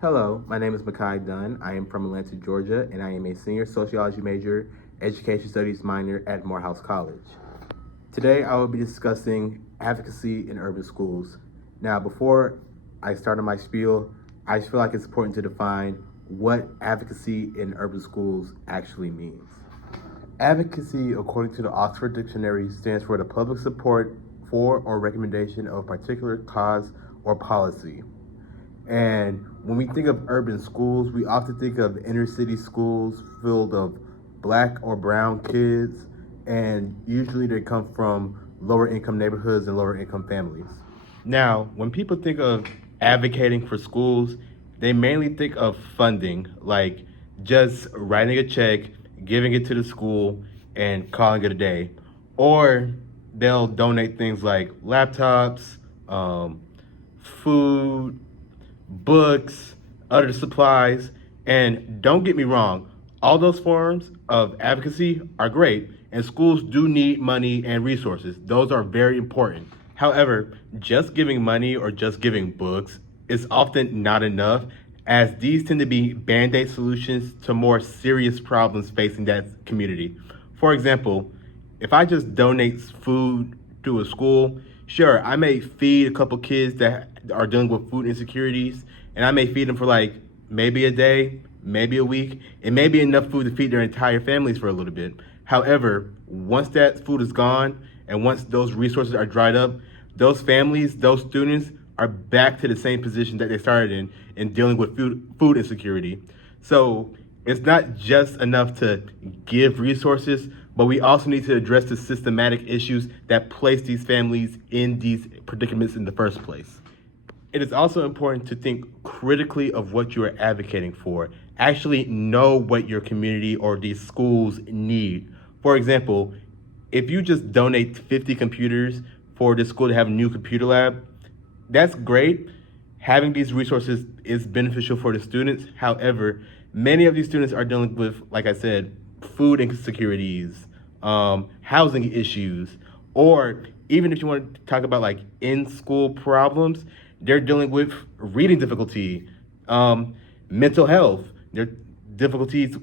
Hello, my name is Mykhi Dunn. I am from Atlanta, Georgia, and I am a senior sociology major, education studies minor at Morehouse College. Today, I will be discussing advocacy in urban schools. Now, before I start on my spiel, I feel like it's important to define what advocacy in urban schools actually means. Advocacy, according to the Oxford Dictionary, stands for the public support for or recommendation of a particular cause or policy. And when we think of urban schools, we often think of inner city schools filled of black or brown kids, and usually they come from lower income neighborhoods and lower income families. Now, when people think of advocating for schools, they mainly think of funding, like just writing a check, giving it to the school, and calling it a day. Or they'll donate things like laptops, food, books, other supplies. And don't get me wrong, all those forms of advocacy are great, and schools do need money and resources. Those are very important. However, just giving money or just giving books is often not enough, as these tend to be band aid solutions to more serious problems facing that community. For example, if I just donate food to a school, sure, I may feed a couple kids that are dealing with food insecurities, and I may feed them for like maybe a day, maybe a week. It may be enough food to feed their entire families for a little bit. However, once that food is gone and once those resources are dried up, those families, those students are back to the same position that they started in dealing with food insecurity. So it's not just enough to give resources, but we also need to address the systematic issues that place these families in these predicaments in the first place. It is also important to think critically of what you are advocating for. Actually know what your community or these schools need. For example, if you just donate 50 computers for the school to have a new computer lab, that's great. Having these resources is beneficial for the students. However, many of these students are dealing with, like I said, food insecurities, housing issues, or even if you want to talk about like in-school problems, they're dealing with reading difficulty, mental health, their difficulties,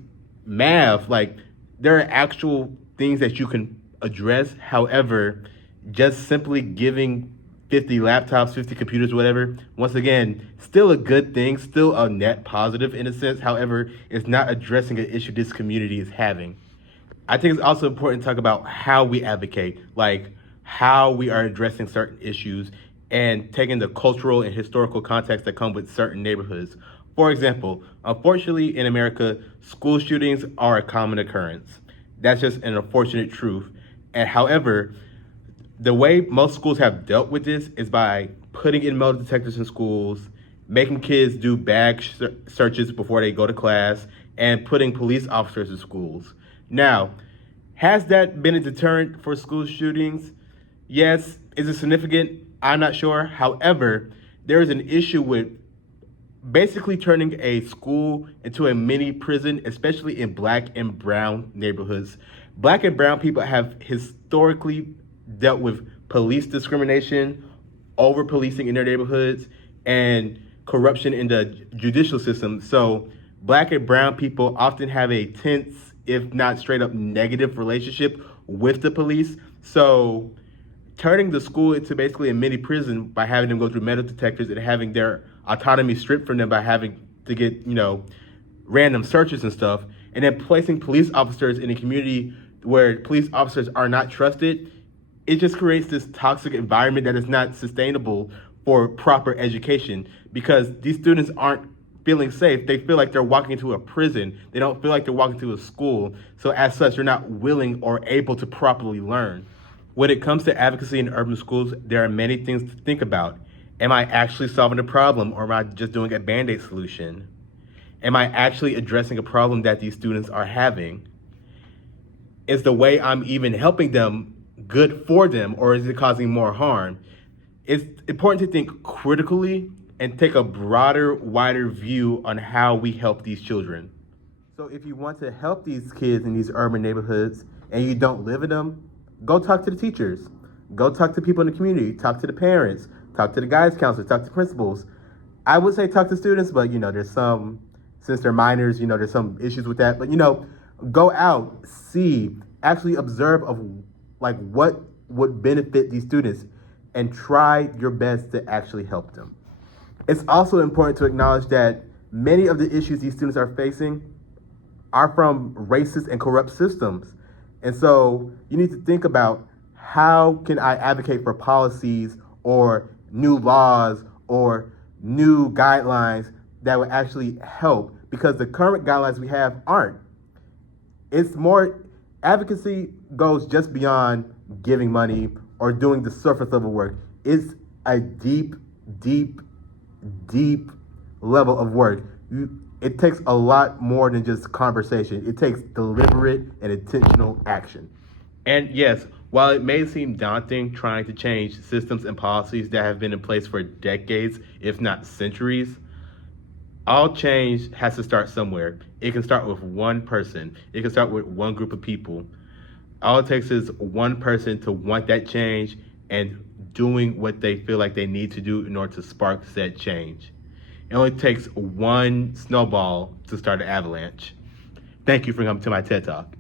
math. Like there are actual things that you can address. However, just simply giving 50 laptops, 50 computers, whatever, once again, still a good thing, still a net positive in a sense. However, it's not addressing an issue this community is having. I think it's also important to talk about how we advocate, like how we are addressing certain issues and taking the cultural and historical context that come with certain neighborhoods. For example, unfortunately in America, school shootings are a common occurrence. That's just an unfortunate truth. And however, the way most schools have dealt with this is by putting in metal detectors in schools, making kids do bag searches before they go to class, and putting police officers in schools. Now, has that been a deterrent for school shootings? Yes. Is it significant? I'm not sure. However, there is an issue with basically turning a school into a mini prison, especially in black and brown neighborhoods. Black and brown people have historically dealt with police discrimination, over policing in their neighborhoods, and corruption in the judicial system. So black and brown people often have a tense, if not straight up negative relationship with the police. So turning the school into basically a mini prison by having them go through metal detectors and having their autonomy stripped from them by having to get, random searches and stuff, and then placing police officers in a community where police officers are not trusted, it just creates this toxic environment that is not sustainable for proper education, because these students aren't feeling safe. They feel like they're walking into a prison. They don't feel like they're walking to a school. So as such, they're not willing or able to properly learn. When it comes to advocacy in urban schools, there are many things to think about. Am I actually solving a problem, or am I just doing a band-aid solution? Am I actually addressing a problem that these students are having? Is the way I'm even helping them good for them, or is it causing more harm? It's important to think critically and take a broader, wider view on how we help these children. So if you want to help these kids in these urban neighborhoods and you don't live in them, go talk to the teachers. Go talk to people in the community. Talk to the parents. Talk to the guidance counselors. Talk to principals. I would say talk to students, but there's some, since they're minors, there's some issues with that. But go out, see, actually observe of like what would benefit these students, and try your best to actually help them. It's also important to acknowledge that many of the issues these students are facing are from racist and corrupt systems. And so you need to think about, how can I advocate for policies or new laws or new guidelines that would actually help, because the current guidelines we have aren't. It's more, advocacy goes just beyond giving money or doing the surface level work. It's a deep, deep, deep level of work. It takes a lot more than just conversation. It takes deliberate and intentional action. And yes, while it may seem daunting trying to change systems and policies that have been in place for decades, if not centuries, all change has to start somewhere. It can start with one person. It can start with one group of people. All it takes is one person to want that change and doing what they feel like they need to do in order to spark said change. It only takes one snowball to start an avalanche. Thank you for coming to my TED Talk.